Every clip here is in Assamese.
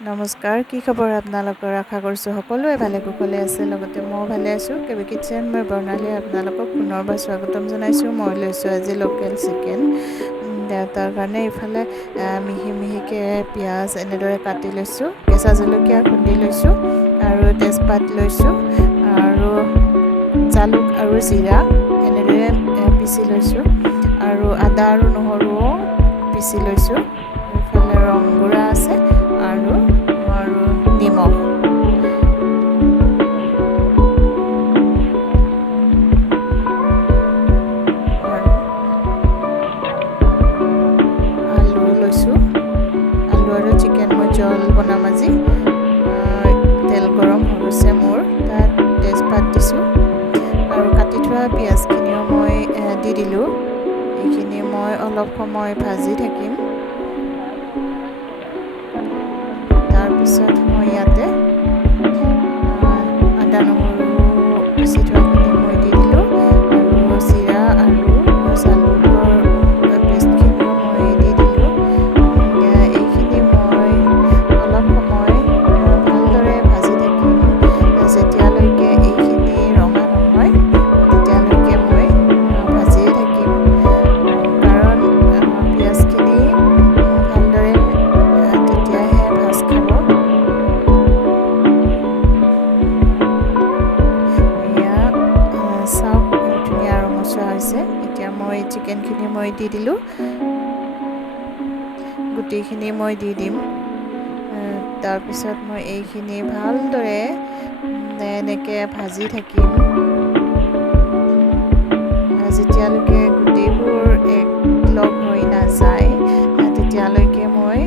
নমস্কাৰ, কি খবৰ আপোনালোকৰ? আশা কৰিছোঁ সকলোৱে ভালে কুশলে আছে, লগতে ময়ো ভালে আছোঁ। কেবি কিটচেন মই বৰ্ণালীয়ে আপোনালোকক পুনৰবাৰ স্বাগতম জনাইছোঁ। মই লৈছোঁ আজি লোকেল চিকেন। তাৰ কাৰণে ইফালে মিহি মিহিকৈ পিঁয়াজ এনেদৰে কাটি লৈছোঁ, কেঁচা জলকীয়া খুন্দি লৈছোঁ আৰু তেজপাত লৈছোঁ আৰু জালুক আৰু জিৰা এনেদৰে পিচি লৈছোঁ আৰু আদা আৰু নহৰুও পিচি লৈছোঁ। ইফালে ৰংগুড়া আছে আৰু নিমখ। আৰু আলু লৈছোঁ, আলু আৰু চিকেন মই জল বনাম আজি। তেল গৰম হৈ গৈছে মোৰ, তাত তেজপাত দিছোঁ আৰু কাটি থোৱা পিঁয়াজখিনিও মই দি দিলোঁ। এইখিনি মই অলপ সময় ভাজি থাকিম। তাৰপিছত মই ইয়াতে আদা নহৰু পিচি থোৱাখিনি মই দি দিলোঁ আৰু জিৰা আৰু জালুকৰ পেষ্টখিনিও মই দি দিলোঁ। এইখিনি মই অলপ সময় ভালদৰে ভাজি থাকিম। যেতিয়ালৈকে এইখিনি ৰঙা নহয় তেতিয়ালৈকে মই ভাজিয়ে থাকিম, কাৰণ পিঁয়াজখিনি ভালদৰে তেতিয়াহে ভাজ খাব। চাওক ধুনীয়া ৰঙচুৱা হৈছে। এতিয়া মই চিকেনখিনি মই দি দিলোঁ, গোটেইখিনি মই দি দিম। তাৰপিছত মই এইখিনি ভালদৰে এনেকৈ ভাজি থাকিম যেতিয়ালৈকে গোটেইবোৰ লগ হৈ নাযায়, তেতিয়ালৈকে মই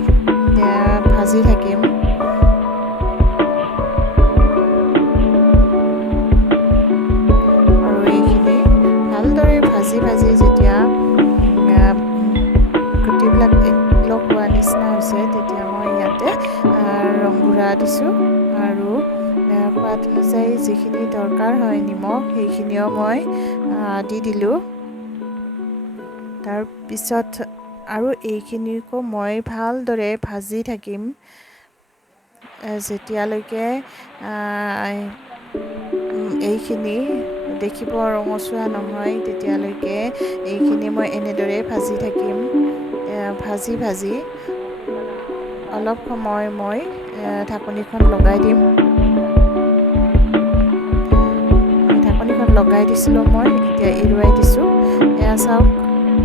ভাজি থাকিম। আৰু এইখিনি ভালদৰে ভাজি যেতিয়া গুটিবিলাক লগ হোৱা নিচিনা হৈছে, তেতিয়া মই ইয়াতে ৰংগুড়া দিছোঁ আৰু সোৱাদ অনুযায়ী যিখিনি দৰকাৰ হয় নিমখ, সেইখিনিও মই দি দিলোঁ। তাৰপিছত আৰু এইখিনিকো মই ভালদৰে ভাজি থাকিম যেতিয়ালৈকে এইখিনি দেখিব ৰঙচুৱা নহয়, তেতিয়ালৈকে এইখিনি মই এনেদৰে ভাজি থাকিম। ভাজি অলপ সময় মই ঢাকনিখন লগাই দিম। ঢাকনিখন লগাই দিছিলোঁ মই, এতিয়া এৰুৱাই দিছোঁ। এয়া চাওক,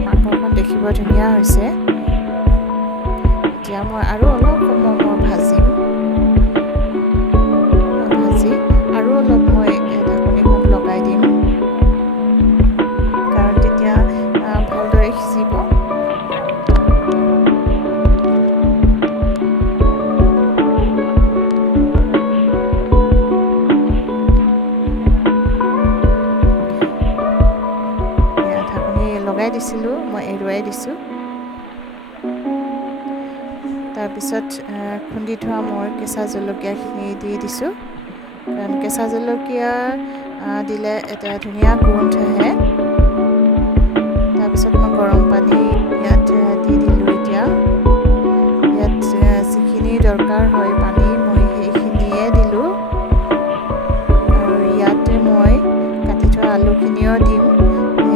মাংসখন দেখিব ধুনীয়া হৈছে। এতিয়া মই আৰু অলপ সময় মই ভাজি আৰু অলপ মই ঢাকনিখন লগাই দিম, কাৰণ তেতিয়া ভালদৰে সিজিব। ঢাকনি লগাই দিছিলোঁ, মই এৰুৱাই দিছোঁ। তাৰপিছত খুন্দি থোৱা মই কেঁচা জলকীয়াখিনি দি দিছোঁ, কাৰণ কেঁচা জলকীয়া দিলে এটা ধুনীয়া গোন্ধ আহে। তাৰপিছত মই গৰম পানী ইয়াত দি দিলোঁ। এতিয়া ইয়াত যিখিনি দৰকাৰ হয় পানী, মই সেইখিনিয়ে দিলোঁ আৰু ইয়াতে মই কাটি থোৱা আলুখিনিও দিম।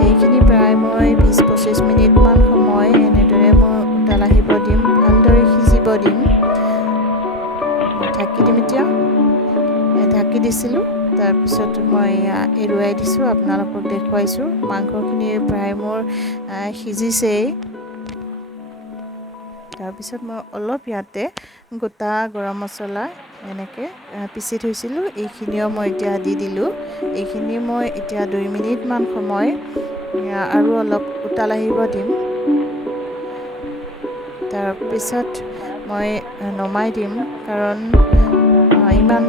এইখিনি প্ৰায় মই 20-25 মিনিটমান সময় এনেদৰে মই উতল আহিব দিম, ভালদৰে সিজিব দিম। মই ঢাকি দিম। এতিয়া ঢাকি দিছিলোঁ, তাৰপিছত মই এৰুৱাই দিছোঁ, আপোনালোকক দেখুৱাইছোঁ। মাংসখিনি প্ৰায় মোৰ সিজিছেই। তাৰপিছত মই অলপ ইয়াতে গোটা গৰম মছলা এনেকৈ পিচি থৈছিলোঁ, এইখিনিও মই এতিয়া দি দিলোঁ। এইখিনি মই এতিয়া 2 মিনিটমান সময় আৰু অলপ উতল আহিব দিম। তাৰপিছত মই নমাই দিম, কাৰণ ইমান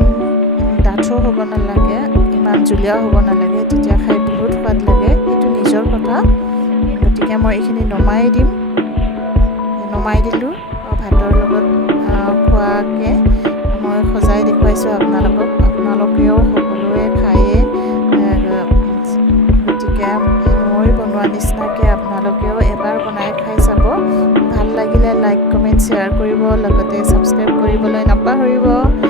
ডাঠো হ'ব নালাগে, ইমান জুলীয়াও হ'ব নালাগে, তেতিয়া খাই বহুত সোৱাদ লাগে। সেইটো নিজৰ কথা। গতিকে মই এইখিনি নমাই দিলোঁ। ভাতৰ লগত খোৱাকৈ মই সজাই দেখুৱাইছোঁ আপোনালোকক। আপোনালোকেও সকলোৱে খায়ে, গতিকে মই বনোৱা নিচিনাকৈ আপোনালোকেও এবাৰ বনাই খাই চাব। ভাল লাগিলে লাইক, কমেণ্ট, শ্বেয়াৰ কৰিব, লগতে ছাবস্ক্ৰাইব কৰিব। দিবলৈ নাপাহৰিব।